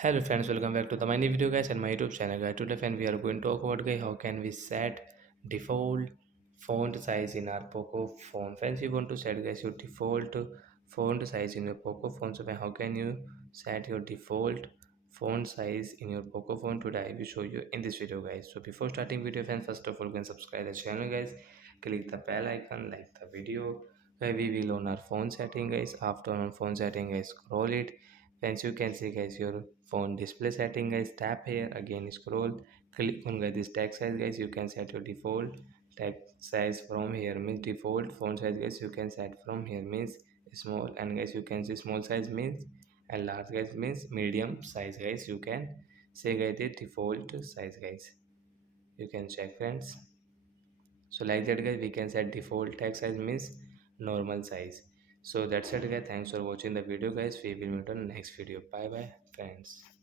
Hello friends, welcome back to the my new video guys and my YouTube channel guys. Today friend we are going to talk about guys how can we set default font size in our Poco phone. Friends, you want to set guys your default font size in your Poco phone. So how can you set your default font size in your Poco phone? Today I will show you in this video guys. So before starting video friends, first of all you can subscribe the channel guys, click the bell icon, like the video. Where we will on our phone setting guys. After on phone setting guys, scroll it. Friends, you can see guys your phone display setting guys, tap here, again scroll, click on guys this text size guys. You can set your default text size from here, means default font size guys you can set from here, means small, and guys you can see small size means, and large guys means medium size guys. You can say guys the default size guys, you can check friends. So like that guys we can set default text size means normal size. So that's it guys, thanks for watching the video guys, we will meet on next video. Bye bye friends.